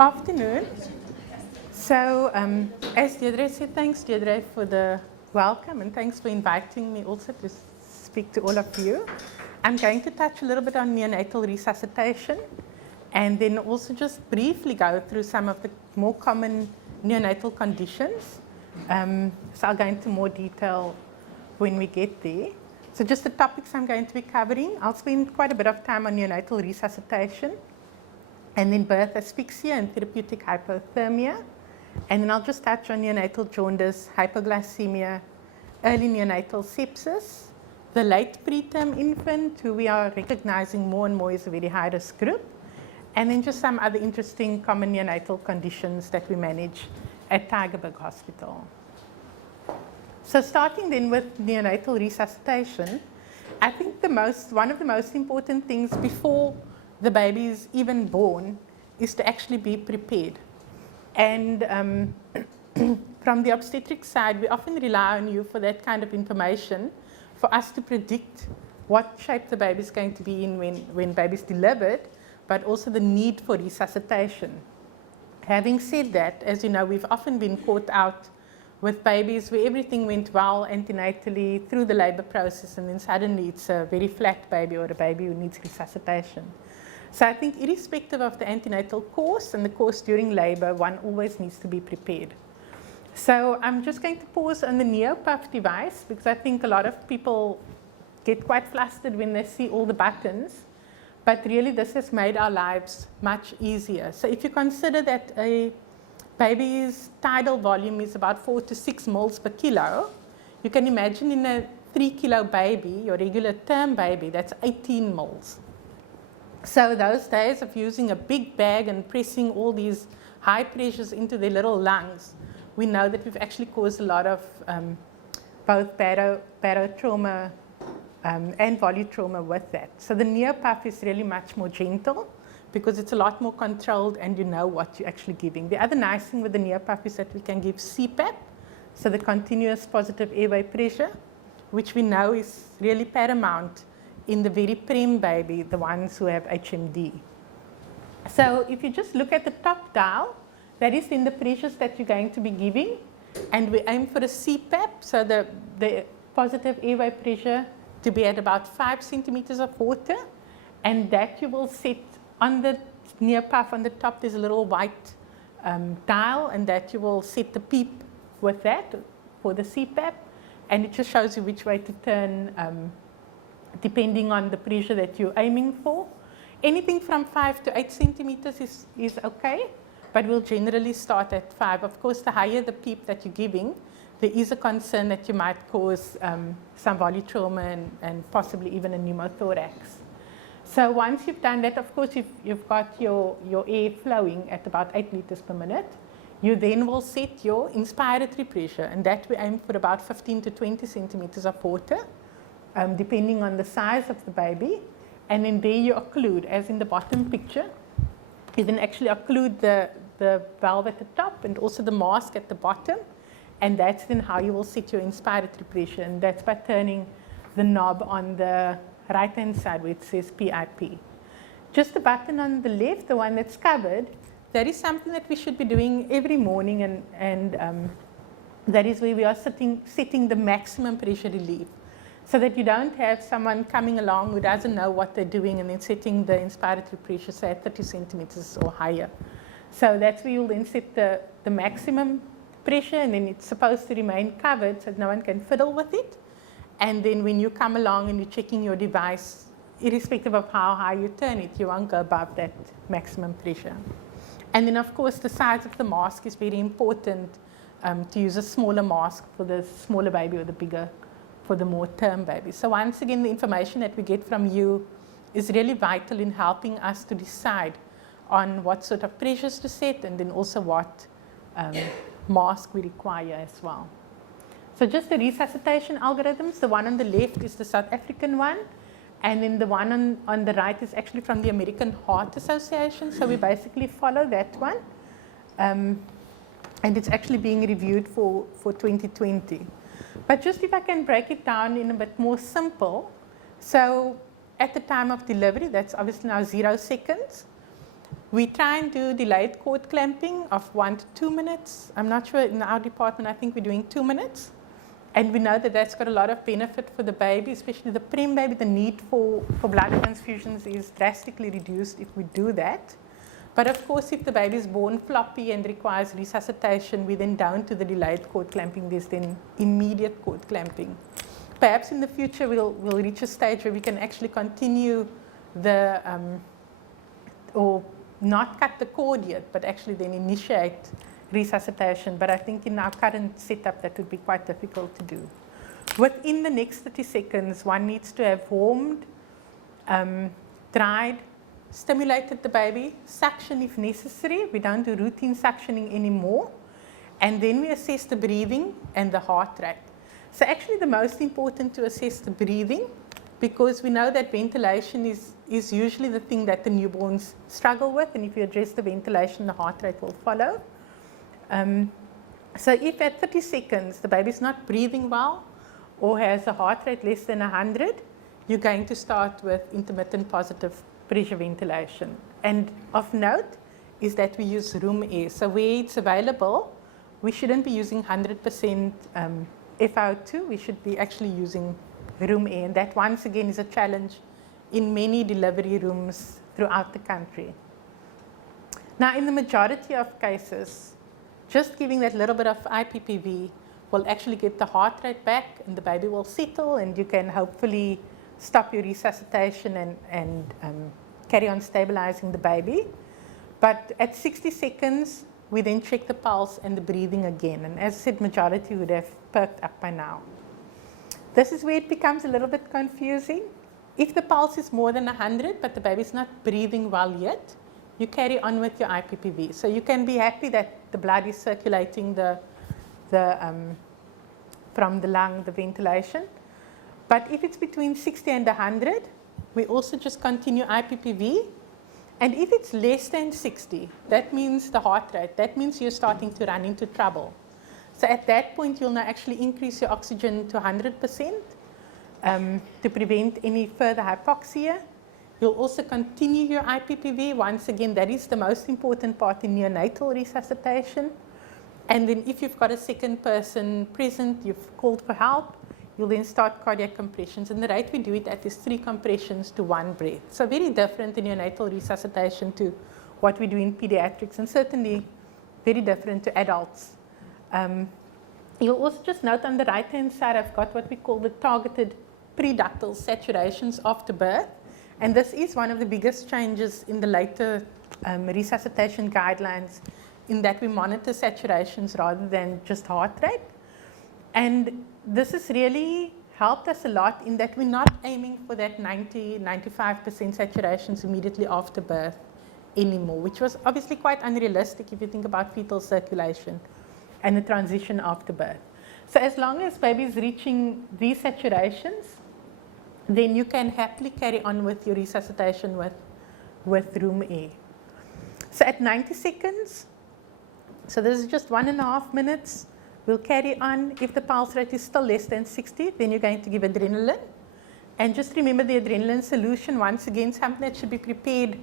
Afternoon. So, as Deirdre said, thanks Deirdre for the welcome and thanks for inviting me also to speak to all of you. I'm going to touch a little bit on neonatal resuscitation and then also just briefly go through some of the more common neonatal conditions. So I'll go into more detail when we get there. So just the topics I'm going to be covering. I'll spend quite a bit of time on neonatal resuscitation, and then birth asphyxia and therapeutic hypothermia. And then I'll just touch on neonatal jaundice, hypoglycemia, early neonatal sepsis, the late preterm infant, who we are recognizing more and more as a very high-risk group, and then just some other interesting common neonatal conditions that we manage at Tygerberg Hospital. So starting then with neonatal resuscitation, I think one of the most important things before the baby is even born is to actually be prepared. And from the obstetric side, we often rely on you for that kind of information for us to predict what shape the baby is going to be in when baby is delivered, but also the need for resuscitation. Having said that, as you know, we've often been caught out with babies where everything went well antenatally through the labor process, and then suddenly it's a very flat baby or a baby who needs resuscitation. So I think irrespective of the antenatal course and the course during labor, one always needs to be prepared. So I'm just going to pause on the NeoPuff device because I think a lot of people get quite flustered when they see all the buttons, but really this has made our lives much easier. So if you consider that a baby's tidal volume is about 4 to 6 moles per kilo, you can imagine in a 3-kilo baby, your regular term baby, that's 18 moles. So those days of using a big bag and pressing all these high pressures into their little lungs, we know that we've actually caused a lot of both barotrauma and volutrauma with that. So the NeoPuff is really much more gentle because it's a lot more controlled and you know what you're actually giving. The other nice thing with the NeoPuff is that we can give CPAP, so the continuous positive airway pressure, which we know is really paramount in the very prem baby, the ones who have HMD. So if you just look at the top dial, that is in the pressures that you're going to be giving, and we aim for a CPAP, so the positive airway pressure to be at about 5 centimeters of water, and that you will set on the NeoPuff on the top. There's a little white dial, and that you will set the PEEP with that for the CPAP, and it just shows you which way to turn depending on the pressure that you're aiming for. Anything from 5 to 8 centimeters is okay, but we'll generally start at 5. Of course, the higher the PEEP that you're giving, there is a concern that you might cause some volutrauma and possibly even a pneumothorax. So once you've done that, of course, you've got your air flowing at about 8 liters per minute. You then will set your inspiratory pressure, and that we aim for about 15 to 20 centimeters of water, depending on the size of the baby. And then there you occlude, as in the bottom picture. You then actually occlude the valve at the top and also the mask at the bottom. And that's then how you will set your inspiratory pressure. And that's by turning the knob on the right-hand side where it says PIP. Just the button on the left, the one that's covered, that is something that we should be doing every morning. And that is where we are setting the maximum pressure relief, so that you don't have someone coming along who doesn't know what they're doing and then setting the inspiratory pressure, say, at 30 centimeters or higher. So that's where you'll then set the maximum pressure, and then it's supposed to remain covered so that no one can fiddle with it. And then when you come along and you're checking your device, irrespective of how high you turn it, you won't go above that maximum pressure. And then, of course, the size of the mask is very important, to use a smaller mask for the smaller baby or the bigger for the more term baby. So once again, the information that we get from you is really vital in helping us to decide on what sort of pressures to set, and then also what mask we require as well. So just the resuscitation algorithms, the one on the left is the South African one, and then the one on the right is actually from the American Heart Association. So we basically follow that one, and it's actually being reviewed for 2020. But just if I can break it down in a bit more simple, so at the time of delivery, that's obviously now 0 seconds, We try and do delayed cord clamping of 1 to 2 minutes. I'm not sure in our department, I think we're doing 2 minutes. And we know that that's got a lot of benefit for the baby, especially the prem baby. The need for blood transfusions is drastically reduced if we do that. But of course, if the baby is born floppy and requires resuscitation, we then down to the delayed cord clamping. There's then immediate cord clamping. Perhaps in the future, we'll reach a stage where we can actually continue the, or not cut the cord yet, but actually then initiate resuscitation. But I think in our current setup, that would be quite difficult to do. Within the next 30 seconds, one needs to have warmed, dried, stimulated the baby, suction if necessary. We don't do routine suctioning anymore. And then we assess the breathing and the heart rate. So actually the most important to assess the breathing, because we know that ventilation is usually the thing that the newborns struggle with. And if you address the ventilation, the heart rate will follow. So if at 30 seconds the baby is not breathing well or has a heart rate less than 100, you're going to start with intermittent positive pressure ventilation. And of note is that we use room air. So where it's available, we shouldn't be using 100% FO2. We should be actually using room air. And that once again is a challenge in many delivery rooms throughout the country. Now in the majority of cases, just giving that little bit of IPPV will actually get the heart rate back and the baby will settle and you can hopefully stop your resuscitation and carry on stabilizing the baby. But at 60 seconds, we then check the pulse and the breathing again. And as I said, majority would have perked up by now. This is where it becomes a little bit confusing. If the pulse is more than 100, but the baby is not breathing well yet, you carry on with your IPPV. So you can be happy that the blood is circulating from the lung, the ventilation. But if it's between 60 and 100, we also just continue IPPV. And if it's less than 60, that means the heart rate. That means you're starting to run into trouble. So at that point, you'll now actually increase your oxygen to 100% to prevent any further hypoxia. You'll also continue your IPPV. Once again, that is the most important part in neonatal resuscitation. And then if you've got a second person present, you've called for help, you'll then start cardiac compressions. And the rate we do it at is 3 compressions to 1 breath. So very different in neonatal resuscitation to what we do in pediatrics, and certainly very different to adults. You'll also just note on the right-hand side, I've got what we call the targeted preductal saturations after birth. And this is one of the biggest changes in the later resuscitation guidelines, in that we monitor saturations rather than just heart rate. And this has really helped us a lot in that we're not aiming for that 90-95% saturations immediately after birth anymore, which was obviously quite unrealistic if you think about fetal circulation and the transition after birth. So as long as baby is reaching these saturations, then you can happily carry on with your resuscitation with room air. So at 90 seconds, so this is just 1.5 minutes, we'll carry on. If the pulse rate is still less than 60, then you're going to give adrenaline. And just remember the adrenaline solution, once again, something that should be prepared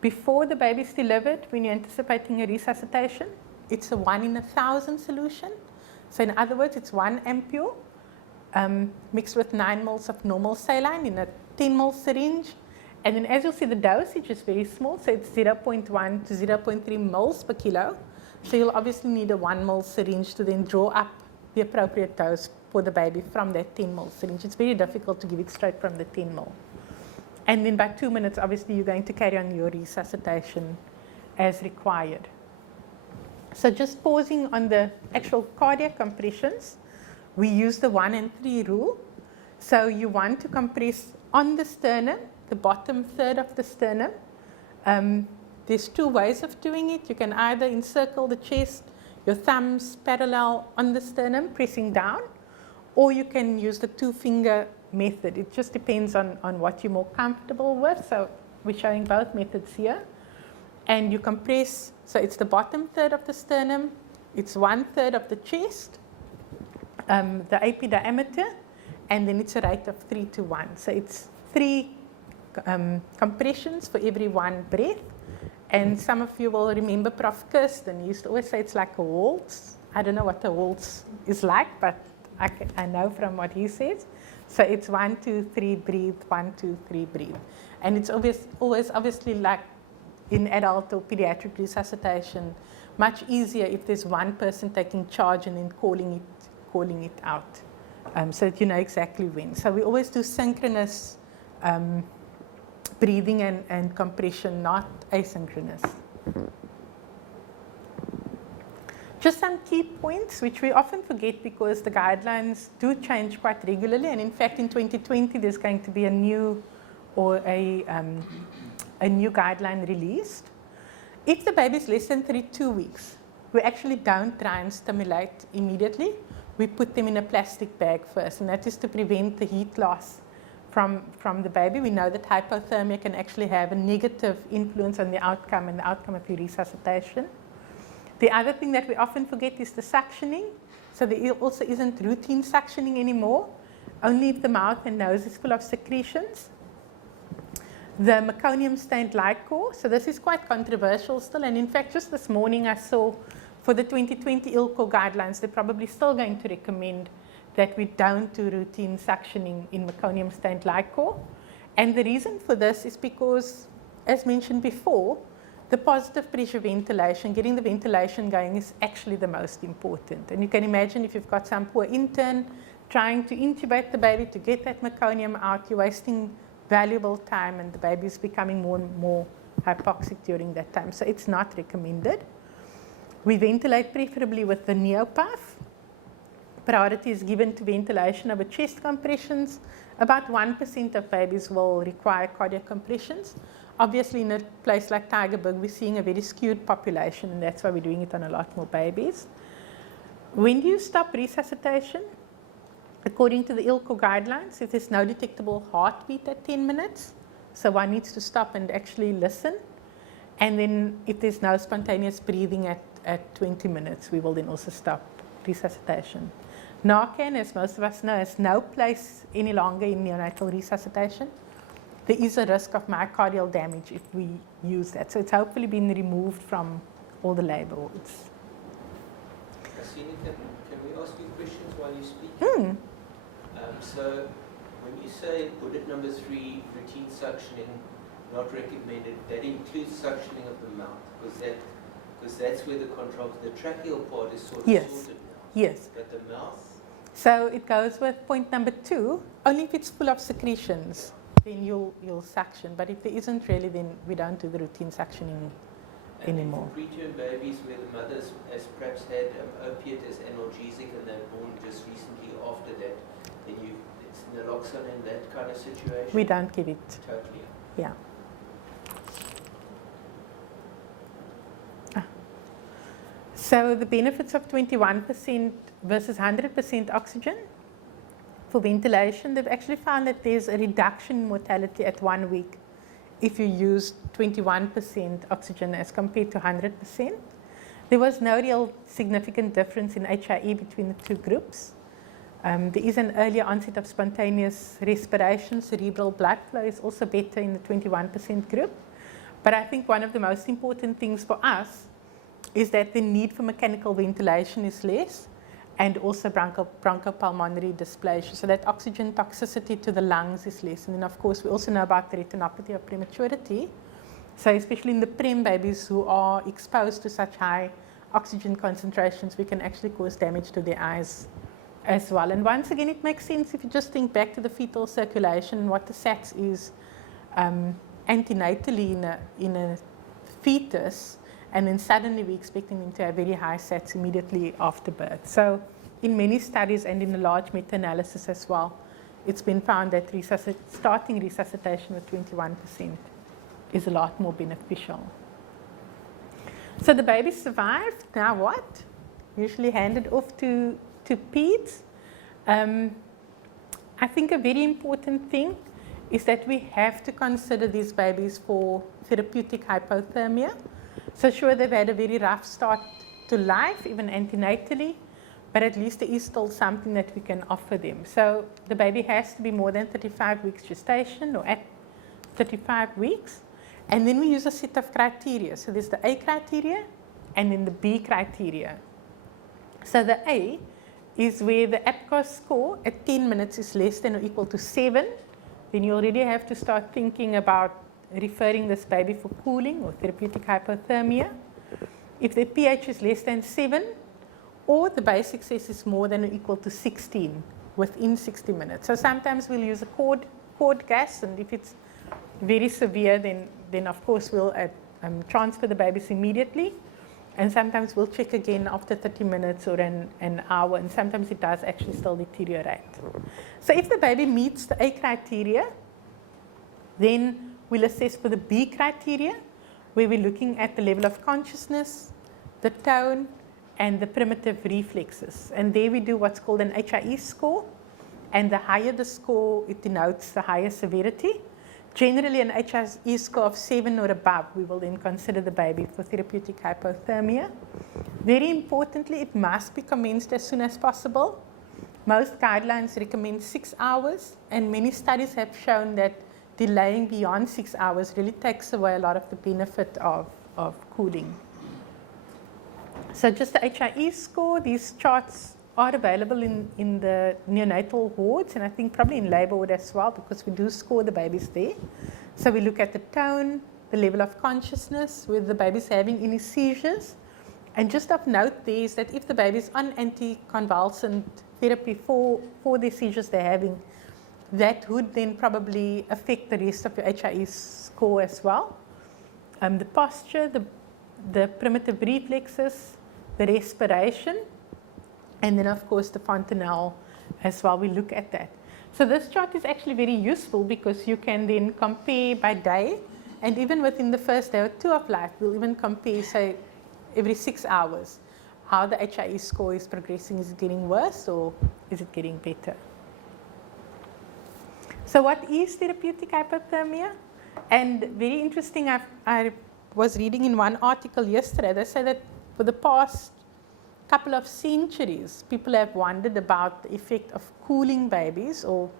before the baby is delivered when you're anticipating a resuscitation. It's a 1 in 1,000 solution. So in other words, it's 1 ampule mixed with 9 ml of normal saline in a 10 ml syringe. And then as you'll see, the dosage is very small, so it's 0.1 to 0.3 ml per kilo. So you'll obviously need a 1 ml syringe to then draw up the appropriate dose for the baby from that 10 ml syringe. It's very difficult to give it straight from the 10 ml. And then by 2 minutes, obviously, you're going to carry on your resuscitation as required. So just pausing on the actual cardiac compressions, we use the 1 and 3 rule. So you want to compress on the sternum, the bottom third of the sternum. There's 2 ways of doing it. You can either encircle the chest, your thumbs parallel on the sternum, pressing down, or you can use the 2-finger method. It just depends on what you're more comfortable with. So we're showing both methods here. And you compress, so it's the bottom third of the sternum, it's 1/3 of the chest, the AP diameter, and then it's a rate of 3 to 1. So it's 3 compressions for every 1 breath. And some of you will remember Prof. Kirsten. He used to always say it's like a waltz. I don't know what a waltz is like, but I know from what he says. So it's 1, 2, 3, breathe, 1, 2, 3, breathe. And it's always obviously like in adult or pediatric resuscitation, much easier if there's one person taking charge and then calling it out, so that you know exactly when. So we always do synchronous breathing and compression, not asynchronous. Just some key points which we often forget because the guidelines do change quite regularly, and in fact in 2020 there's going to be a new guideline released. If the baby is less than 32 weeks, we actually don't try and stimulate immediately. We put them in a plastic bag first, and that is to prevent the heat loss from the baby. We know that hypothermia can actually have a negative influence on the outcome and the outcome of your resuscitation. The other thing that we often forget is the suctioning. So there also isn't routine suctioning anymore, only if the mouth and nose is full of secretions. The Meconium stained liquor, so this is quite controversial still, and in fact just this morning I saw for the 2020 ILCO guidelines they're probably still going to recommend that we don't do routine suctioning in Meconium stained liquor. And the reason for this is because, as mentioned before, the positive pressure ventilation, getting the ventilation going is actually the most important. And you can imagine if you've got some poor intern trying to intubate the baby to get that meconium out, you're wasting valuable time and the baby is becoming more and more hypoxic during that time. So it's not recommended. We ventilate preferably with the Neopuff. Priority is given to ventilation over chest compressions. About 1% of babies will require cardiac compressions. Obviously, in a place like Tygerberg, we're seeing a very skewed population, and that's why we're doing it on a lot more babies. When do you stop resuscitation? According to the ILCO guidelines, if there's no detectable heartbeat at 10 minutes, so one needs to stop and actually listen. And then if there's no spontaneous breathing at 20 minutes, we will then also stop resuscitation. Narcan, as most of us know, has no place any longer in neonatal resuscitation. There is a risk of myocardial damage if we use that. So it's hopefully been removed from all the labels. Cassini, can we ask you questions while you speak? So when you say bullet number 3, routine suctioning, not recommended, that includes suctioning of the mouth, because that's where the control, the tracheal part is sort of sorted now. Yes. But the mouth? So it goes with point number 2, only if it's full of secretions. Then you'll suction, but if there isn't really, then we don't do the routine suctioning anymore. And for preterm babies where the mothers has perhaps had opiate as analgesic and they're born just recently after that, then it's naloxone in that kind of situation? We don't give it. Totally. Yeah. So the benefits of 21% versus 100% oxygen. For ventilation, they've actually found that there's a reduction in mortality at 1 week if you use 21% oxygen as compared to 100%. There was no real significant difference in HIE between the two groups. There is an earlier onset of spontaneous respiration. Cerebral blood flow is also better in the 21% group. But I think one of the most important things for us is that the need for mechanical ventilation is less, and also bronchopulmonary dysplasia, so that oxygen toxicity to the lungs is less. And then, of course, we also know about the retinopathy of prematurity. So especially in the prem babies who are exposed to such high oxygen concentrations, we can actually cause damage to their eyes as well. And once again, it makes sense if you just think back to the fetal circulation and what the SATs is antenatally in a fetus, and then suddenly we're expecting them to have very high SATs immediately after birth. So in many studies and in a large meta-analysis as well, it's been found that starting resuscitation with 21% is a lot more beneficial. So the baby survived. Now what? Usually handed off to peds. I think a very important thing is that we have to consider these babies for therapeutic hypothermia. So sure, they've had a very rough start to life, even antenatally, but at least there is still something that we can offer them. So the baby has to be more than 35 weeks gestation or at 35 weeks. And then we use a set of criteria. So there's the A criteria and then the B criteria. So the A is where the APGAR score at 10 minutes is less than or equal to 7. Then you already have to start thinking about referring this baby for cooling or therapeutic hypothermia. If the pH is less than 7, or the base excess is more than or equal to 16 within 60 minutes. So sometimes we'll use a cord gas, and if it's very severe, then of course we'll transfer the babies immediately. And sometimes we'll check again after 30 minutes or an hour, and sometimes it does actually still deteriorate. So if the baby meets the A criteria, then we'll assess for the B criteria, where we're looking at the level of consciousness, the tone, and the primitive reflexes. And there we do what's called an HIE score, and the higher the score, it denotes the higher severity. Generally, an HIE score of 7 or above, we will then consider the baby for therapeutic hypothermia. Very importantly, it must be commenced as soon as possible. Most guidelines recommend 6 hours, and many studies have shown that delaying beyond 6 hours really takes away a lot of the benefit of cooling. So just the HIE score, these charts are available in the neonatal wards, and I think probably in labor ward as well, because we do score the babies there. So we look at the tone, the level of consciousness, whether the baby's having any seizures. And just of note there is that if the baby's on anticonvulsant therapy for the seizures they're having, that would then probably affect the rest of your HIE score as well. The posture, the primitive reflexes, the respiration, and then of course the fontanelle as well, we look at that. So this chart is actually very useful because you can then compare by day, and even within the first day or two of life, we'll even compare, say, every 6 hours, how the HIE score is progressing. Is it getting worse or is it getting better? So what is therapeutic hypothermia? And very interesting, I was reading in one article yesterday, they say that for the past couple of centuries, people have wondered about the effect of cooling babies, or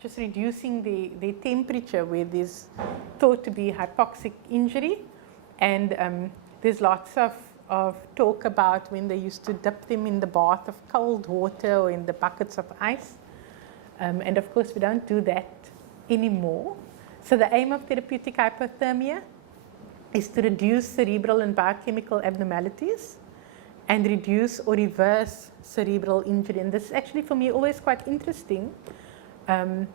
just reducing the temperature where there's thought to be hypoxic injury. And there's lots of talk about when they used to dip them in the bath of cold water or in the buckets of ice. And of course, we don't do that anymore. So the aim of therapeutic hypothermia is to reduce cerebral and biochemical abnormalities and reduce or reverse cerebral injury. And this is actually, for me, always quite interesting. And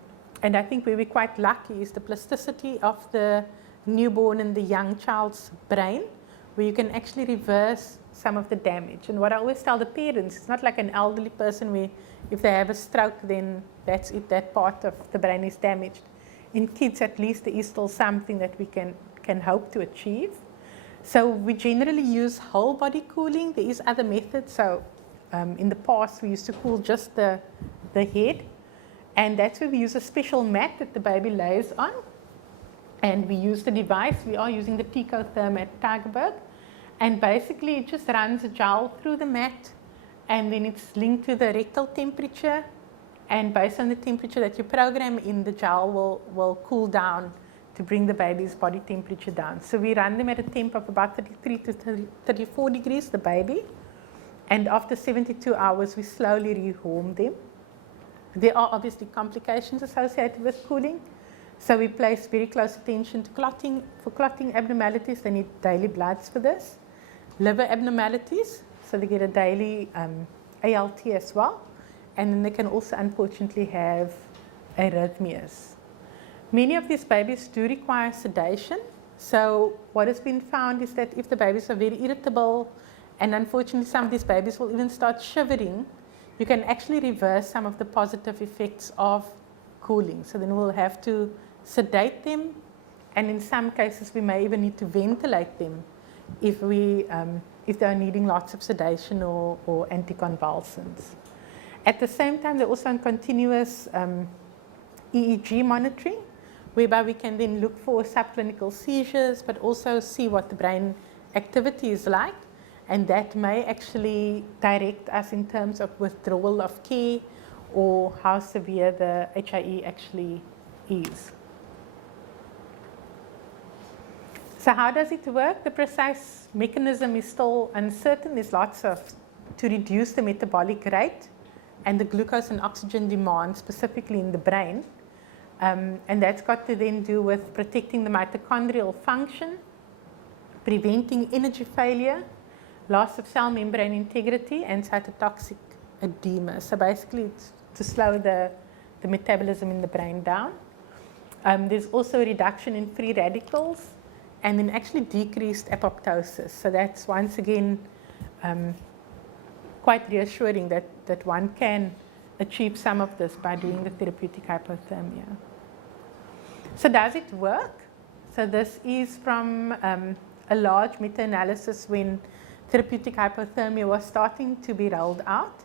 I think where we're quite lucky is the plasticity of the newborn and the young child's brain, where you can actually reverse some of the damage. And what I always tell the parents, it's not like an elderly person where if they have a stroke, then that's it, that part of the brain is damaged. In kids, at least, there is still something that we can hope to achieve. So we generally use whole body cooling. There is other methods. So in the past, we used to cool just the head. And that's where we use a special mat that the baby lays on. And we use the device. We are using the Picotherm at Tygerberg. And basically, it just runs a gel through the mat. And then it's linked to the rectal temperature. And based on the temperature that you program in, the gel will cool down to bring the baby's body temperature down. So we run them at a temp of about 33 to 34 degrees, the baby. And after 72 hours, we slowly rewarm them. There are obviously complications associated with cooling. So we place very close attention to clotting. For clotting abnormalities, they need daily bloods for this. Liver abnormalities, so they get a daily ALT as well. And then they can also, unfortunately, have arrhythmias. Many of these babies do require sedation. So what has been found is that if the babies are very irritable, and unfortunately some of these babies will even start shivering, you can actually reverse some of the positive effects of cooling. So then we'll have to sedate them, and in some cases we may even need to ventilate them if they are needing lots of sedation or anticonvulsants. At the same time, they're also on continuous EEG monitoring, whereby we can then look for subclinical seizures, but also see what the brain activity is like. And that may actually direct us in terms of withdrawal of care or how severe the HIE actually is. So how does it work? The precise mechanism is still uncertain. There's lots of, to reduce the metabolic rate and the glucose and oxygen demand, specifically in the brain. And that's got to then do with protecting the mitochondrial function, preventing energy failure, loss of cell membrane integrity, and cytotoxic edema. So basically, it's to slow the metabolism in the brain down. There's also a reduction in free radicals, and then actually decreased apoptosis. So that's once again quite reassuring that one can achieve some of this by doing the therapeutic hypothermia. So does it work? So this is from a large meta-analysis when therapeutic hypothermia was starting to be rolled out.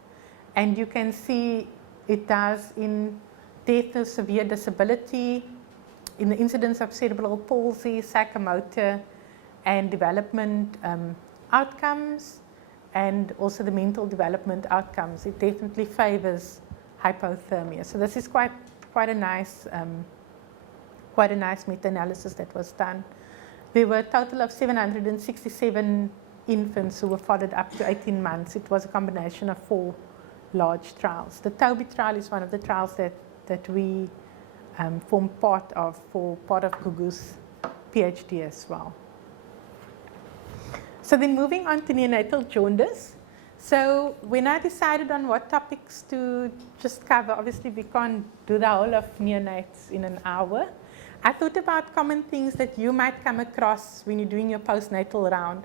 And you can see it does in death or severe disability, in the incidence of cerebral palsy, psychomotor, and development outcomes, and also the mental development outcomes. It definitely favors hypothermia. So this is quite a nice meta-analysis that was done. There were a total of 767 infants who were followed up to 18 months. It was a combination of 4 large trials. The TOBY trial is one of the trials that we form part of for part of Gugu's PhD as well. So then moving on to neonatal jaundice. So when I decided on what topics to just cover, obviously we can't do the whole of neonates in an hour. I thought about common things that you might come across when you're doing your postnatal round,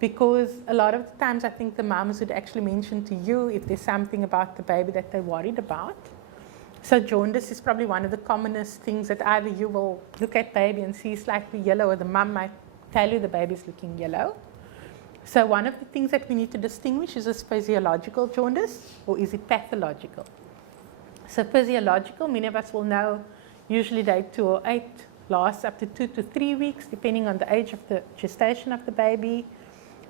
because a lot of the times I think the moms would actually mention to you if there's something about the baby that they're worried about. So jaundice is probably one of the commonest things that either you will look at baby and see slightly yellow, or the mum might tell you the baby's looking yellow. So one of the things that we need to distinguish, is this physiological jaundice or is it pathological? So physiological, many of us will know, usually day 2 or 8, lasts up to 2 to 3 weeks, depending on the age of the gestation of the baby.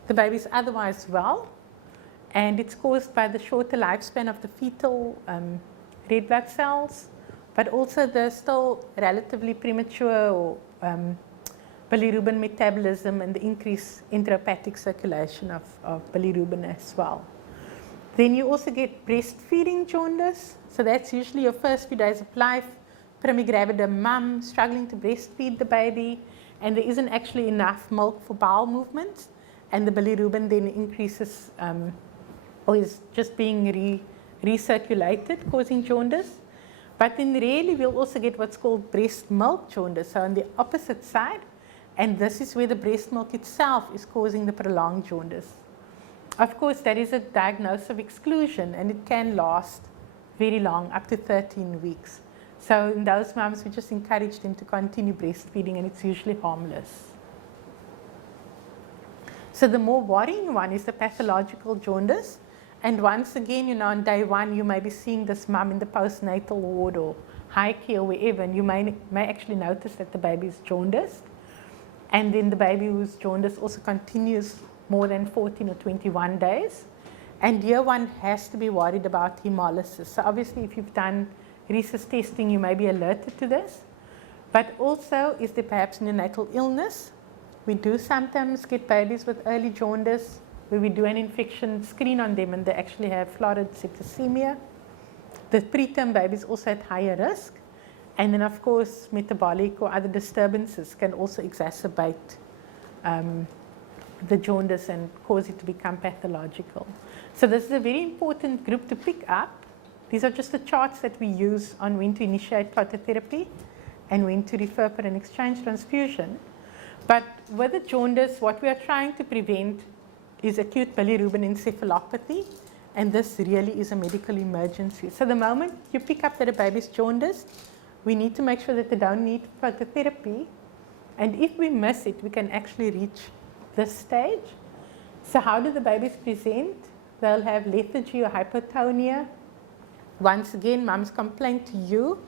The baby is otherwise well, and it's caused by the shorter lifespan of the fetal red blood cells, but also the still relatively premature or bilirubin metabolism and the increased enteropathic circulation of bilirubin as well. Then you also get breastfeeding jaundice. So that's usually your first few days of life, primigravida mum struggling to breastfeed the baby, and there isn't actually enough milk for bowel movements, and the bilirubin then increases or is just being recirculated, causing jaundice. But then rarely we'll also get what's called breast milk jaundice, so on the opposite side, and this is where the breast milk itself is causing the prolonged jaundice. Of course, that is a diagnosis of exclusion, and it can last very long, up to 13 weeks. So in those moms, we just encourage them to continue breastfeeding, and it's usually harmless. So the more worrying one is the pathological jaundice. And once again, on day 1, you may be seeing this mum in the postnatal ward or high care or wherever, and you may actually notice that the baby is jaundiced. And then the baby who's jaundiced also continues more than 14 or 21 days. And here one has to be worried about hemolysis. So obviously, if you've done rhesus testing, you may be alerted to this. But also, is there perhaps neonatal illness? We do sometimes get babies with early jaundice where we do an infection screen on them and they actually have florid septicemia. The preterm babies also at higher risk. And then, of course, metabolic or other disturbances can also exacerbate the jaundice and cause it to become pathological. So this is a very important group to pick up. These are just the charts that we use on when to initiate phototherapy and when to refer for an exchange transfusion. But with the jaundice, what we are trying to prevent is acute bilirubin encephalopathy, and this really is a medical emergency. So the moment you pick up that a baby is jaundiced, we need to make sure that they don't need phototherapy, and if we miss it, we can actually reach this stage. So how do the babies present? They'll have lethargy or hypotonia. Once again, mom's complaint to you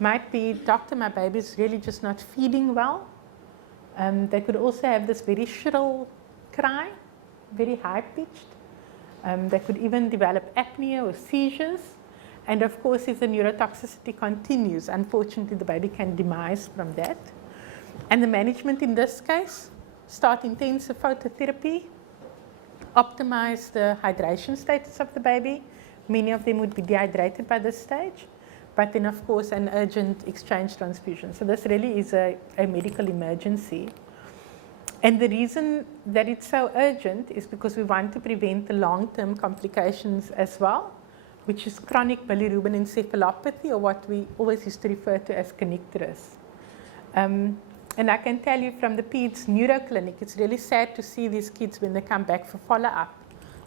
might be, doctor, my baby is really just not feeding well. They could also have this very shrill cry, very high-pitched. They could even develop apnea or seizures. And of course, if the neurotoxicity continues, unfortunately, the baby can demise from that. And the management in this case, start intensive phototherapy, optimize the hydration status of the baby. Many of them would be dehydrated by this stage, but then of course an urgent exchange transfusion. So this really is a medical emergency. And the reason that it's so urgent is because we want to prevent the long-term complications as well, which is chronic bilirubin encephalopathy, or what we always used to refer to as kernicterus. And I can tell you from the PEDS neuro clinic, it's really sad to see these kids when they come back for follow-up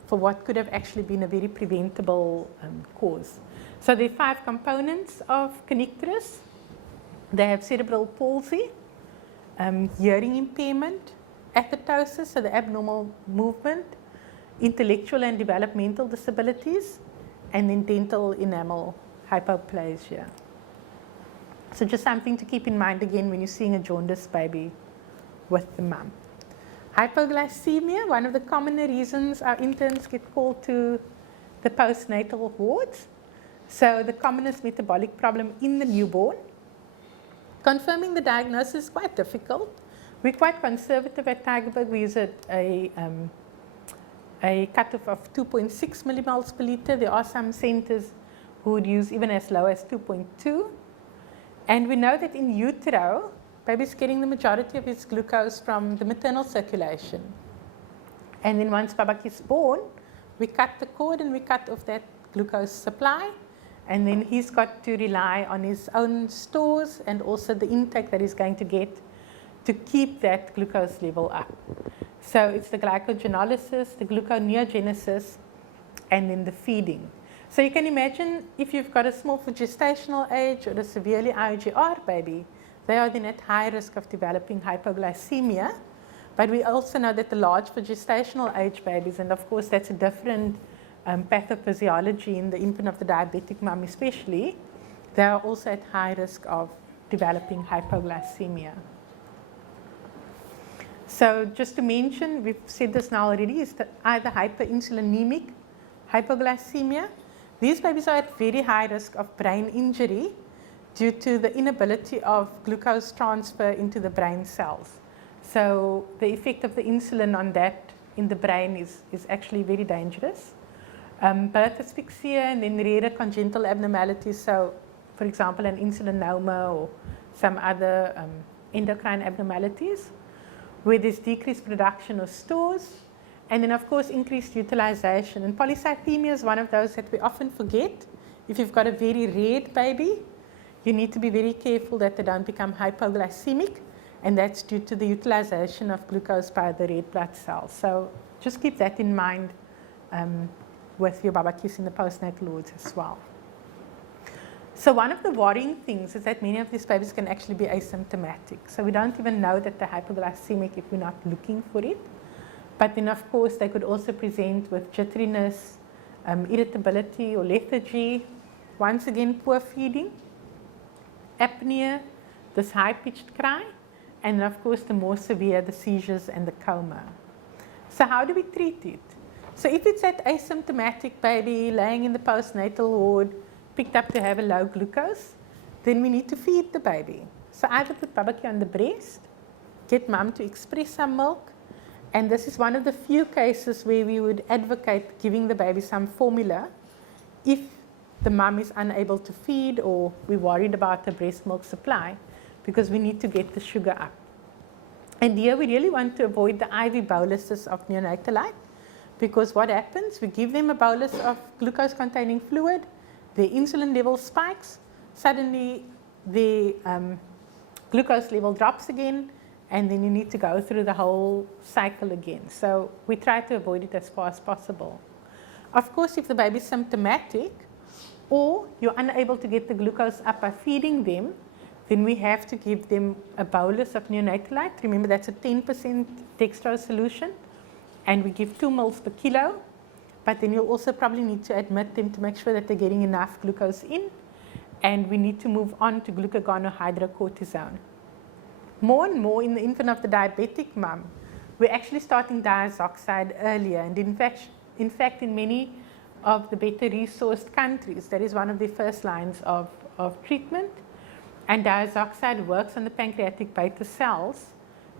for what could have actually been a very preventable cause. So there are 5 components of kernicterus. They have cerebral palsy, hearing impairment, athetosis, so the abnormal movement, intellectual and developmental disabilities, and then dental enamel hypoplasia. So just something to keep in mind again when you're seeing a jaundice baby with the mum. Hypoglycemia, one of the commoner reasons our interns get called to the postnatal wards. So the commonest metabolic problem in the newborn. Confirming the diagnosis is quite difficult. We're quite conservative at Tygerberg. We use a cutoff of 2.6 millimoles per liter. There are some centers who would use even as low as 2.2. And we know that in utero, baby's getting the majority of his glucose from the maternal circulation. And then once Babaki is born, we cut the cord and we cut off that glucose supply. And then he's got to rely on his own stores and also the intake that he's going to get to keep that glucose level up. So it's the glycogenolysis, the gluconeogenesis, and then the feeding. So you can imagine if you've got a small for gestational age or a severely IGR baby, they are then at high risk of developing hypoglycemia. But we also know that the large for gestational age babies, and of course that's a different pathophysiology in the infant of the diabetic mom especially, they are also at high risk of developing hypoglycemia. So just to mention, we've said this now already, is that either hyperinsulinemic hypoglycemia. These babies are at very high risk of brain injury due to the inability of glucose transfer into the brain cells. So the effect of the insulin on that in the brain is actually very dangerous. Birth asphyxia and then rarer congenital abnormalities, so for example an insulinoma or some other endocrine abnormalities, where there's decreased production of stores, and then of course increased utilization. And polycythemia is one of those that we often forget. If you've got a very red baby, you need to be very careful that they don't become hypoglycemic, and that's due to the utilization of glucose by the red blood cells. So just keep that in mind with your babakis in the postnatal wards as well. So one of the worrying things is that many of these babies can actually be asymptomatic. So we don't even know that they're hypoglycemic if we're not looking for it. But then of course they could also present with jitteriness, irritability or lethargy, once again poor feeding, apnea, this high-pitched cry, and of course the more severe, the seizures and the coma. So how do we treat it? So if it's that asymptomatic baby laying in the postnatal ward, picked up to have a low glucose, then we need to feed the baby. So either put babaki on the breast, get mum to express some milk, and this is one of the few cases where we would advocate giving the baby some formula if the mum is unable to feed or we're worried about the breast milk supply, because we need to get the sugar up. And here we really want to avoid the IV boluses of neonatalite, because what happens, we give them a bolus of glucose-containing fluid, their insulin level spikes, suddenly the glucose level drops again, and then you need to go through the whole cycle again. So we try to avoid it as far as possible. Of course, if the baby is symptomatic or you're unable to get the glucose up by feeding them, then we have to give them a bolus of neonatalite. Remember, that's a 10% dextrose solution, and we give 2 ml per kilo. But then you'll also probably need to admit them to make sure that they're getting enough glucose in, and we need to move on to glucagon or hydrocortisone. More and more in the infant of the diabetic mum, we're actually starting diazoxide earlier, and in fact in many of the better resourced countries, that is one of the first lines of treatment. And diazoxide works on the pancreatic beta cells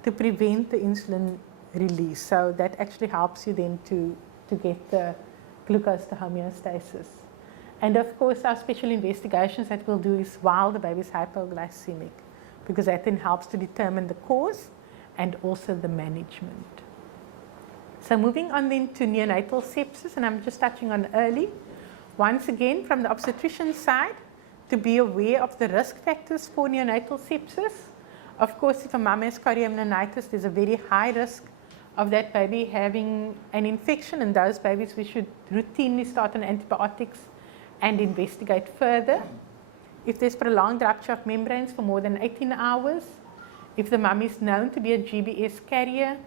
to prevent the insulin release. So that actually helps you then to get the glucose to homeostasis. And of course, our special investigations that we'll do is while the baby is hypoglycemic, because that then helps to determine the cause and also the management. So moving on then to neonatal sepsis, and I'm just touching on early. Once again, from the obstetrician side, to be aware of the risk factors for neonatal sepsis. Of course, if a mom has chorioamnionitis, there's a very high risk of that baby having an infection, and those babies we should routinely start on antibiotics and investigate further. If there's prolonged rupture of membranes for more than 18 hours, if the mum is known to be a GBS carrier,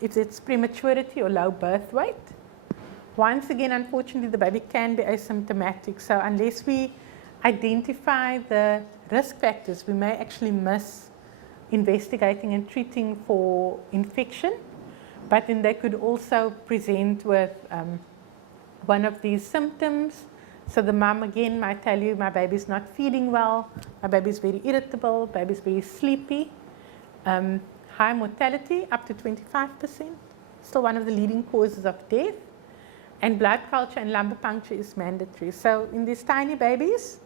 if it's prematurity or low birth weight. Once again, unfortunately, the baby can be asymptomatic. So unless we identify the risk factors, we may actually miss investigating and treating for infection. But then they could also present with one of these symptoms. So the mum again might tell you, my baby's not feeding well, my baby's very irritable, baby's very sleepy. High mortality, up to 25%, still one of the leading causes of death. And blood culture and lumbar puncture is mandatory. So in these tiny babies,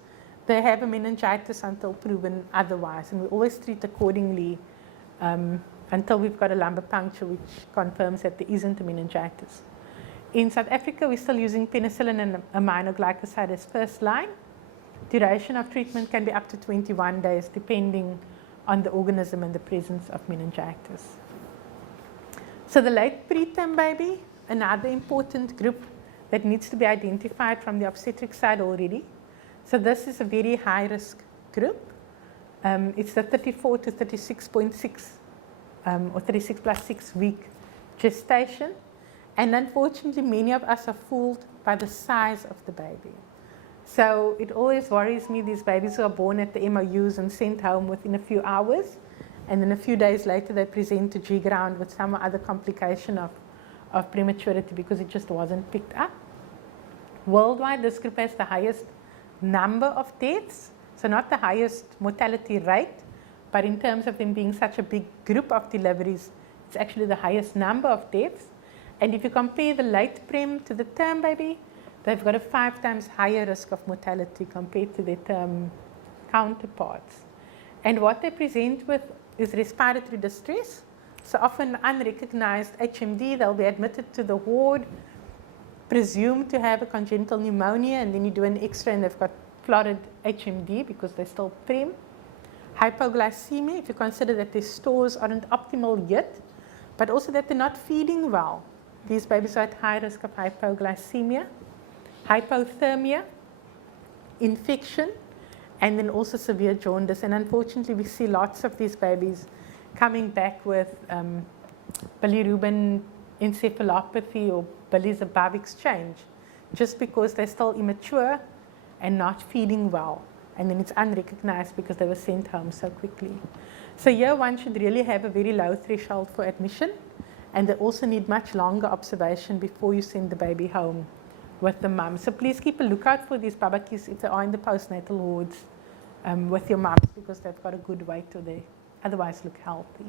they have a meningitis until proven otherwise, and we always treat accordingly until we've got a lumbar puncture which confirms that there isn't a meningitis. In South Africa, we're still using penicillin and aminoglycoside as first line. Duration of treatment can be up to 21 days, depending on the organism and the presence of meningitis. So the late preterm baby, another important group that needs to be identified from the obstetric side already. So this is a very high risk group. It's the 34 to 36.6 or 36 plus 6 week gestation. And unfortunately, many of us are fooled by the size of the baby. So it always worries me, these babies who are born at the MOUs and sent home within a few hours, and then a few days later they present to G-ground with some other complication of prematurity because it just wasn't picked up. Worldwide, this group has the highest number of deaths, so not the highest mortality rate, but in terms of them being such a big group of deliveries, it's actually the highest number of deaths. And if you compare the late prem to the term baby, they've got a 5 times higher risk of mortality compared to their term counterparts. And what they present with is respiratory distress. So often unrecognized HMD, they'll be admitted to the ward, presumed to have a congenital pneumonia, and then you do an X-ray and they've got florid HMD because they're still prem. Hypoglycemia, if you consider that their stores aren't optimal yet, but also that they're not feeding well. These babies are at high risk of hypoglycemia. Hypothermia, infection, and then also severe jaundice. And unfortunately, we see lots of these babies coming back with bilirubin encephalopathy or Billy's above exchange, just because they're still immature and not feeding well. And then it's unrecognized because they were sent home so quickly. So here one should really have a very low threshold for admission, and they also need much longer observation before you send the baby home with the mum. So please keep a lookout for these babakis if they are in the postnatal wards with your mums, because they've got a good weight or they otherwise look healthy.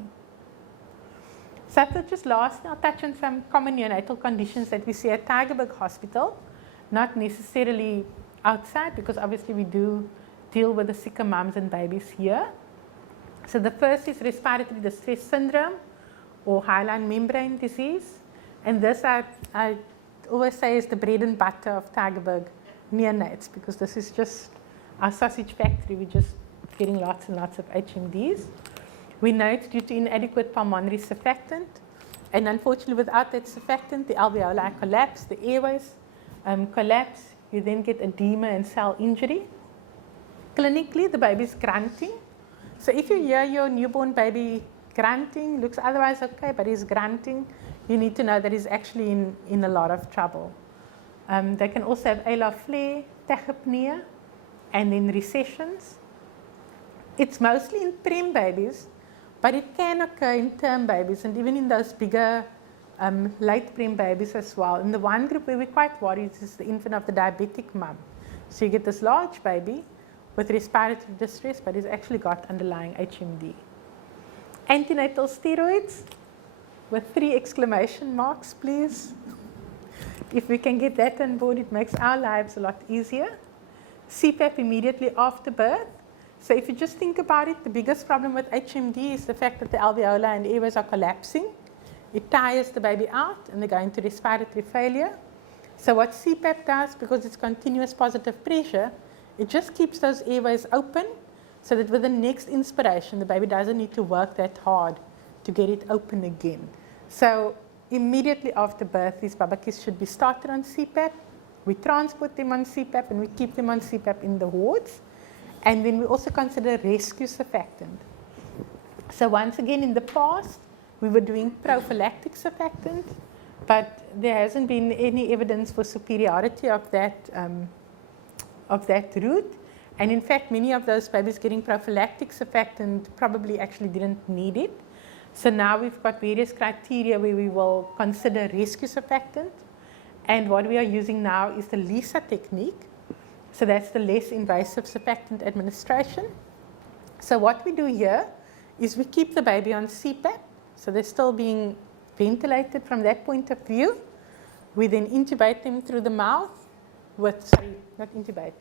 So I thought just lastly, I'll touch on some common neonatal conditions that we see at Tygerberg Hospital, not necessarily outside, because obviously we do deal with the sicker mums and babies here. So the first is respiratory distress syndrome or hyaline membrane disease. And this I always say is the bread and butter of Tygerberg neonates, because this is just our sausage factory. We're just getting lots and lots of HMDs. We know it's due to inadequate pulmonary surfactant. And unfortunately, without that surfactant, the alveoli collapse, the airways collapse. You then get edema and cell injury. Clinically, the baby is grunting. So if you hear your newborn baby grunting, looks otherwise okay, but he's grunting, you need to know that he's actually in a lot of trouble. They can also have alar flare, tachypnea, and then recessions. It's mostly in prem babies, but it can occur in term babies and even in those bigger late prem babies as well. And the one group where we're quite worried is the infant of the diabetic mum. So you get this large baby with respiratory distress, but he's actually got underlying HMD. Antenatal steroids with 3 exclamation marks, please. If we can get that on board, it makes our lives a lot easier. CPAP immediately after birth. So if you just think about it, the biggest problem with HMD is the fact that the alveoli and airways are collapsing. It tires the baby out and they go into respiratory failure. So what CPAP does, because it's continuous positive pressure, it just keeps those airways open so that with the next inspiration, the baby doesn't need to work that hard to get it open again. So immediately after birth, these babakis should be started on CPAP. We transport them on CPAP and we keep them on CPAP in the wards. And then we also consider rescue surfactant. So once again, in the past, we were doing prophylactic surfactant, but there hasn't been any evidence for superiority of that route. And in fact, many of those babies getting prophylactic surfactant probably actually didn't need it. So now we've got various criteria where we will consider rescue surfactant. And what we are using now is the LISA technique. So that's the less invasive surfactant administration. So what we do here is we keep the baby on CPAP. So they're still being ventilated from that point of view. We then intubate them through the mouth with, sorry, not intubate.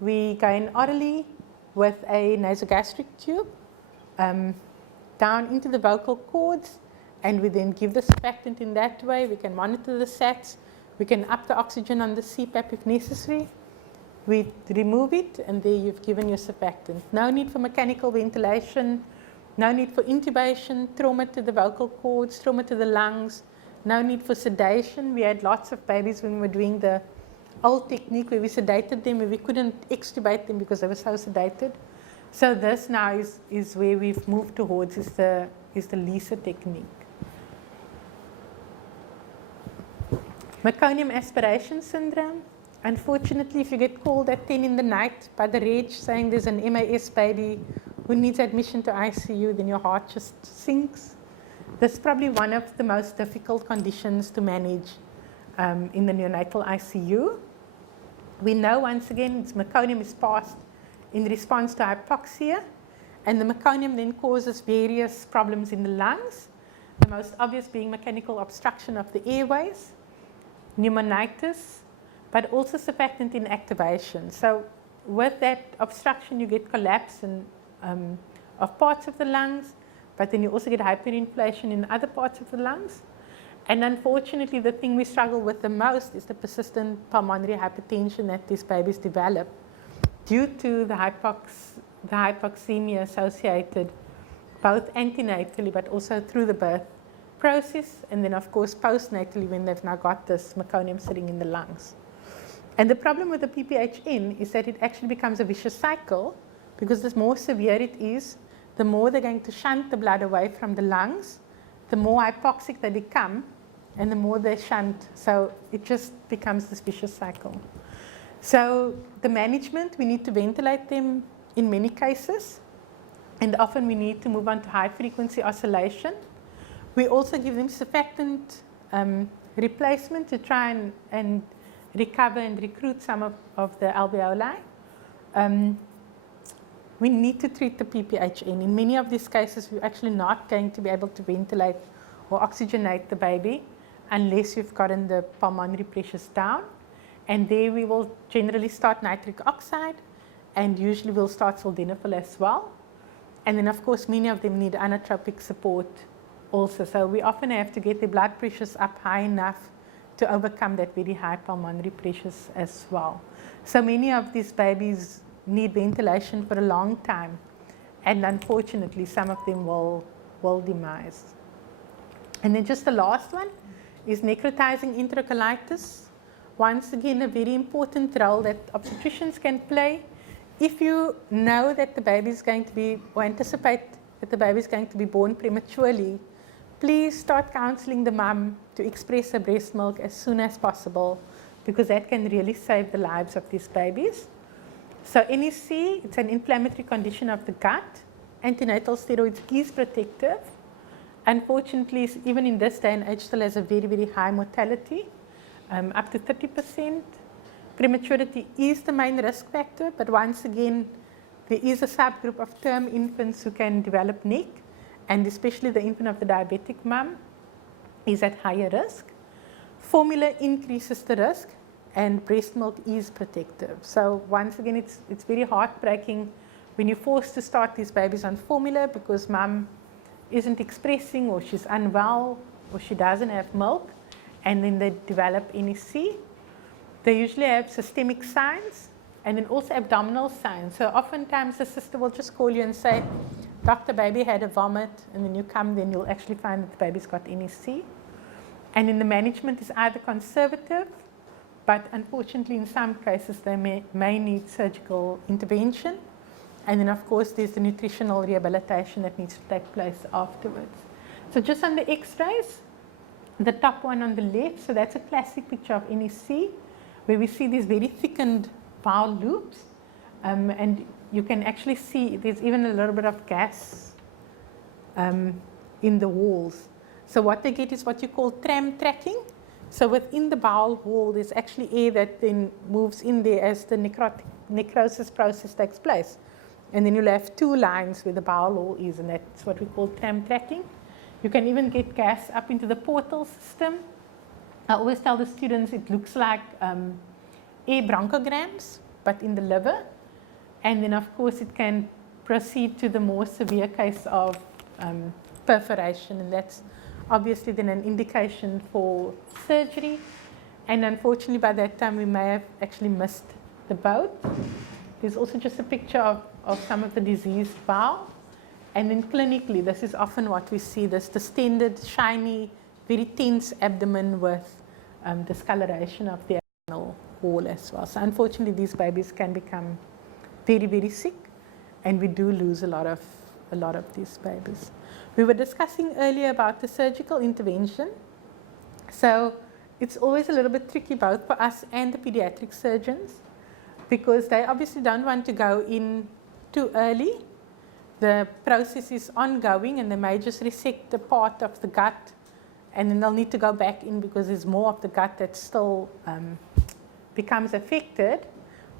We go in orally with a nasogastric tube down into the vocal cords, and we then give the surfactant in that way. We can monitor the SATs. We can up the oxygen on the CPAP if necessary. We remove it, and there you've given your surfactant. No need for mechanical ventilation, no need for intubation, trauma to the vocal cords, trauma to the lungs, no need for sedation. We had lots of babies when we were doing the old technique where we sedated them, where we couldn't extubate them because they were so sedated. So this now is where we've moved towards, is the LISA technique. Meconium aspiration syndrome. Unfortunately, if you get called at 10 in the night by the reg saying there's an MAS baby who needs admission to ICU, then your heart just sinks. This is probably one of the most difficult conditions to manage in the neonatal ICU. We know once again meconium is passed in response to hypoxia, and the meconium then causes various problems in the lungs, the most obvious being mechanical obstruction of the airways, pneumonitis, but also surfactant inactivation. So with that obstruction, you get collapse of parts of the lungs, but then you also get hyperinflation in other parts of the lungs. And unfortunately, the thing we struggle with the most is the persistent pulmonary hypertension that these babies develop due to the hypoxemia associated both antenatally but also through the birth process, and then of course postnatally when they've now got this meconium sitting in the lungs. And the problem with the PPHN is that it actually becomes a vicious cycle, because the more severe it is, the more they're going to shunt the blood away from the lungs, the more hypoxic they become, and the more they shunt. So it just becomes this vicious cycle. So the management, we need to ventilate them in many cases, and often we need to move on to high frequency oscillation. We also give them surfactant replacement to try and recover and recruit some of the alveoli. We need to treat the PPHN. In many of these cases, we're actually not going to be able to ventilate or oxygenate the baby unless you've gotten the pulmonary pressures down. And there we will generally start nitric oxide, and usually we'll start sildenafil as well. And then of course many of them need inotropic support also. So we often have to get their blood pressures up high enough to overcome that very high pulmonary pressures as well. So many of these babies need ventilation for a long time, and unfortunately some of them will demise. And then just the last one is necrotizing enterocolitis. Once again, a very important role that obstetricians can play. If you know that the baby is going to be, or anticipate that the baby is going to be born prematurely, please start counseling the mum to express her breast milk as soon as possible, because that can really save the lives of these babies. So NEC, it's an inflammatory condition of the gut. Antenatal steroids is protective. Unfortunately, even in this day and age, still has a very, very high mortality, up to 30%. Prematurity is the main risk factor, but once again, There is a subgroup of term infants who can develop NEC, and especially the infant of the diabetic mum is at higher risk. Formula increases the risk, and breast milk is protective. So once again, it's very heartbreaking when you're forced to start these babies on formula because mum isn't expressing, or she's unwell, or she doesn't have milk, and then they develop NEC. They usually have systemic signs and then also abdominal signs. So oftentimes the sister will just call you and say, "Doctor, baby had a vomit," and then you come, then you'll actually find that the baby's got NEC. And then the management is either conservative, but unfortunately in some cases they may need surgical intervention. And then of course there's the nutritional rehabilitation that needs to take place afterwards. So just on the x-rays, the top one on the left, so that's a classic picture of NEC, where we see these very thickened bowel loops, and you can actually see there's even a little bit of gas in the walls. So what they get is what you call tram tracking. So within the bowel wall, there's actually air that then moves in there as the necrosis process takes place. And then you'll have two lines where the bowel wall is, and that's what we call tram tracking. You can even get gas up into the portal system. I always tell the students it looks like air bronchograms, but in the liver. And then, of course, it can proceed to the more severe case of perforation, and that's obviously then an indication for surgery. And unfortunately, by that time, we may have actually missed the boat. There's also just a picture of some of the diseased bowel. And then clinically, this is often what we see, this distended, shiny, very tense abdomen with discoloration of the abdominal wall as well. So unfortunately, these babies can become very, very sick, and we do lose a lot of these babies. We were discussing earlier about the surgical intervention. So it's always a little bit tricky both for us and the pediatric surgeons, because they obviously don't want to go in too early. The process is ongoing, and they may just resect a part of the gut, and then they'll need to go back in because there's more of the gut that still becomes affected.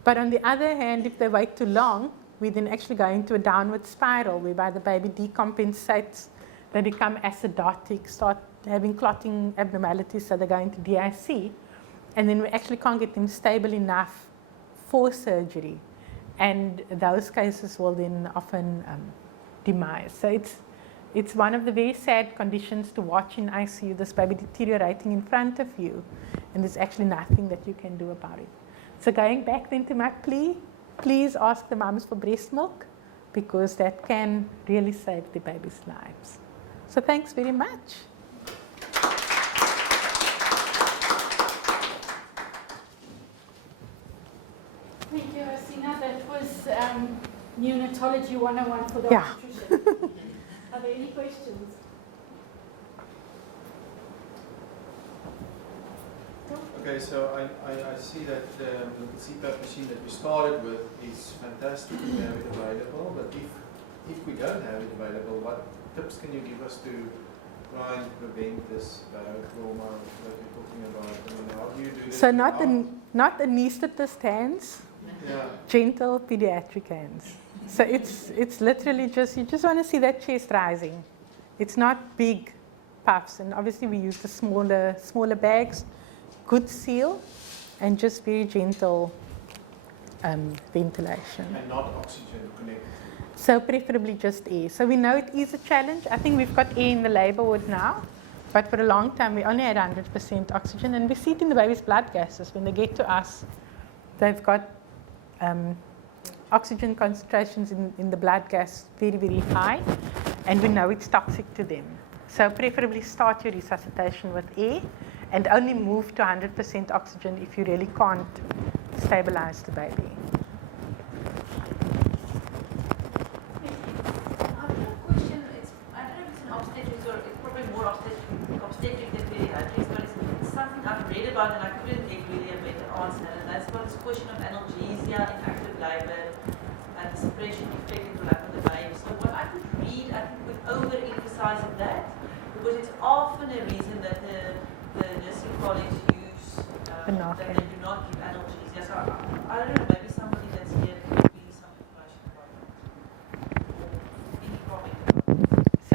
But on the other hand, if they wait too long, we then actually go into a downward spiral whereby the baby decompensates, they become acidotic, start having clotting abnormalities, so they go into DIC, and then we actually can't get them stable enough for surgery. And those cases will then often demise. So it's one of the very sad conditions to watch in ICU, this baby deteriorating in front of you, and there's actually nothing that you can do about it. So going back then to my plea, please ask the mums for breast milk, because that can really save the baby's lives. So thanks very much. Thank you, Asina. That was Neonatology 101 for the Yeah. obstetrician. Are there any questions? Okay, so I see that the CPAP machine that we started with is fantastic to have it available, but if we don't have it available, what tips can you give us to try and prevent this trauma that we're talking about? I mean, how do you do this? So not anesthetist hands, Yeah. gentle pediatric hands. So it's literally just, you just want to see that chest rising. It's not big puffs, and obviously we use the smaller bags, good seal, and just very gentle ventilation. And not oxygen connected. So preferably just air. So we know it is a challenge. I think we've got air in the labor ward now, but for a long time we only had 100% oxygen, and we see it in the baby's blood gases. When they get to us, they've got oxygen concentrations in the blood gas very, very high, and we know it's toxic to them. So preferably start your resuscitation with air, and only move to 100% oxygen if you really can't stabilize the baby. I've got a question. I don't know if it's an obstetrics or it's probably more obstetric than pediatrics, but it's something I've read about and I couldn't get really a better answer. And that's about this question of analgesia in active labor and the suppression effect it will have on the baby. So what I could read, I think, would overemphasize of that, because it's often a reason that the nursing colleagues use that they do not give analgesia. So I don't know, maybe somebody that's here could give me some information about that.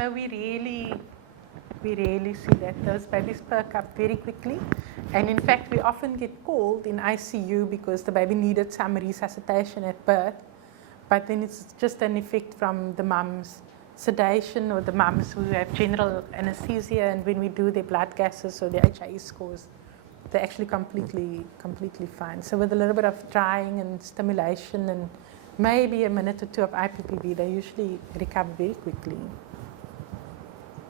no, we really see that those babies perk up very quickly. And in fact, we often get called in ICU because the baby needed some resuscitation at birth, but then it's just an effect from the mum's sedation or the mums who have general anesthesia, and when we do their blood gases or their HIE scores, they're actually completely fine. So with a little bit of drying and stimulation and maybe a minute or two of IPPV, they usually recover very quickly.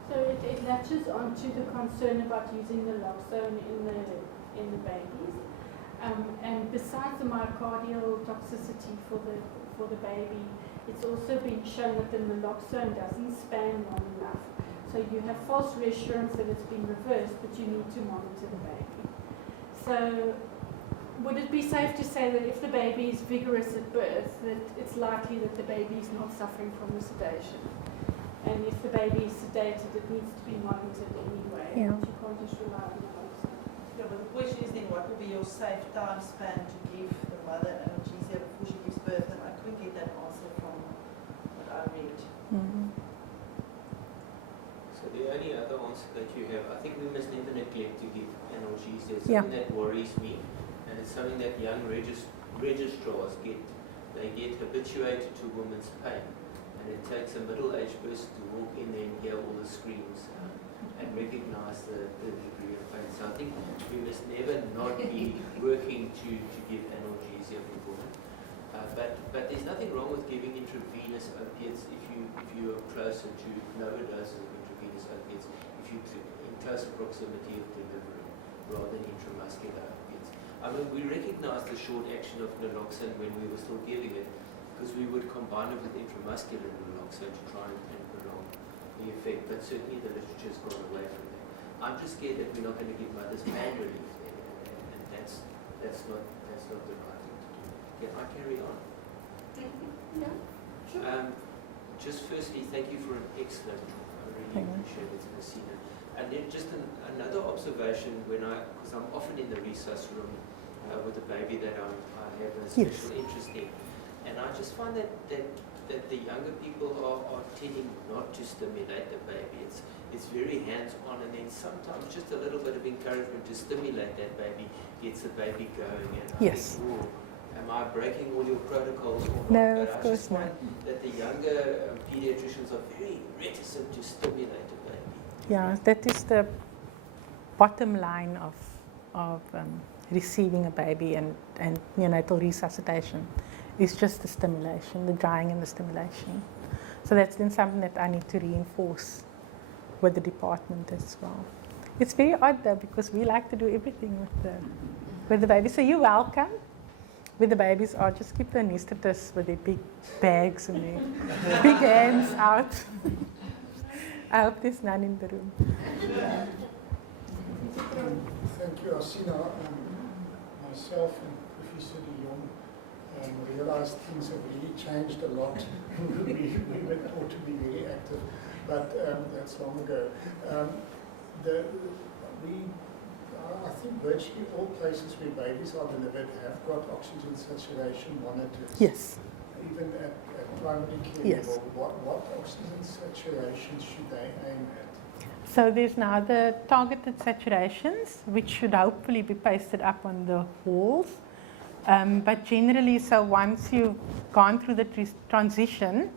So it latches onto the concern about using the naloxone in the babies. And besides the myocardial toxicity for the baby, it's also been shown that the naloxone doesn't span long enough. So you have false reassurance that it's been reversed, but you need to monitor the baby. So would it be safe to say that if the baby is vigorous at birth, that it's likely that the baby is not suffering from the sedation? And if the baby is sedated, it needs to be monitored anyway. Yeah. You can't just rely on naloxone. Yeah, but the question is then, what would be your safe time span to give the mother analgesia before she gives birth? And I couldn't get that answer from what I read. Mm-hmm. So the only other answer that you have, I think we must never neglect to give analgesia. It's Yeah. something that worries me, and it's something that young registrars get. They get habituated to women's pain, and it takes a middle-aged person to walk in there and hear all the screams and recognize the degree of pain. So I think we must never not be working to give analgesia for women. But there's nothing wrong with giving intravenous opiates if you are closer to lower doses of intravenous opiates, if you're in closer proximity of delivery rather than intramuscular opiates. I mean, we recognized the short action of naloxone when we were still giving it, because we would combine it with intramuscular naloxone to try and prolong the effect, but certainly the literature's gone away from that. I'm just scared that we're not going to give mothers pain relief, and that's not the right thing to do. Can I carry on? Yeah, sure. Just firstly, thank you for an excellent talk. I really appreciate it, Messina. And then just another observation, because I'm often in the resus room with a baby that I have a special interest in, and I just find that the younger people are tending not to stimulate the baby. It's very hands-on, and then sometimes just a little bit of encouragement to stimulate that baby gets the baby going. And I think, oh, am I breaking all your protocols or not? No, but of I course just not. find that the younger pediatricians are very reticent to stimulate a baby. Yeah, that is the bottom line of receiving a baby and neonatal resuscitation. It's just the stimulation, the drying and the stimulation. So that's then something that I need to reinforce with the department as well. It's very odd though, because we like to do everything with the baby. So you're welcome. With the babies, or just keep the anesthetists with their big bags and their big hands out. I hope there's none in the room. Thank you, Asina. Myself and Professor de Jong realized things have really changed a lot. we were taught to be very active, but that's long ago. I think virtually all places where babies are delivered have got oxygen saturation monitors. Yes. Even at primary care level, what oxygen saturation should they aim at? So there's now the targeted saturations, which should hopefully be pasted up on the walls. But generally, so once you've gone through the transition,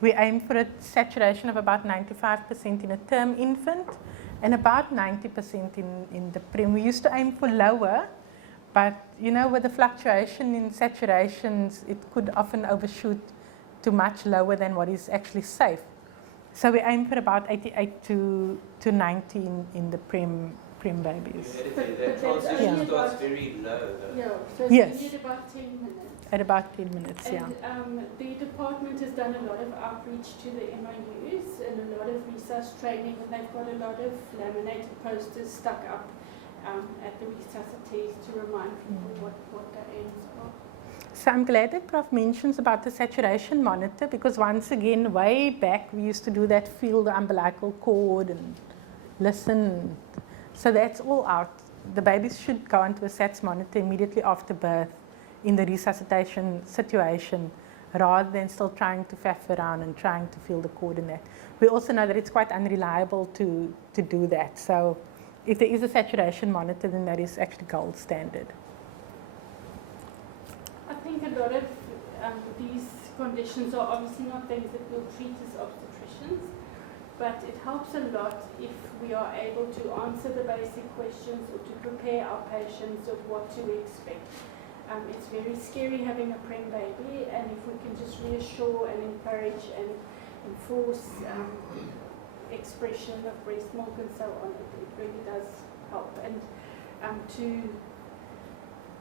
we aim for a saturation of about 95% in a term infant and about 90% in the prem. We used to aim for lower, but you know, with the fluctuation in saturations, it could often overshoot to much lower than what is actually safe. So we aim for about 88 to 90 in the prem babies. That transition starts very low, though. Yeah, so Yes. you need about 10 minutes. At about 10 minutes, And yeah. the department has done a lot of outreach to the MOUs and a lot of resus training, and they've got a lot of laminated posters stuck up at the resuscities to remind people what the aims are. So I'm glad that Prof mentions about the saturation monitor, because once again, way back, we used to do that, feel the umbilical cord and listen. So that's all out. The babies should go onto a SATS monitor immediately after birth in the resuscitation situation, rather than still trying to faff around and trying to feel the cord in that. We also know that it's quite unreliable to do that. So if there is a saturation monitor, then that is actually gold standard. I think a lot of these conditions are obviously not things that we'll treat as obstetricians, but it helps a lot if we are able to answer the basic questions or to prepare our patients of what to expect. It's very scary having a prem baby, and if we can just reassure and encourage and enforce expression of breast milk and so on, it really does help. And to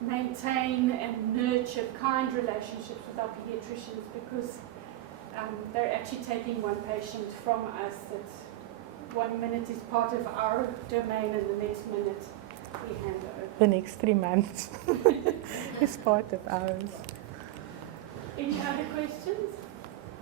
maintain and nurture kind relationships with our pediatricians, because they're actually taking one patient from us that 1 minute is part of our domain and the next minute we hand over. The next 3 months is part of ours. Any other questions?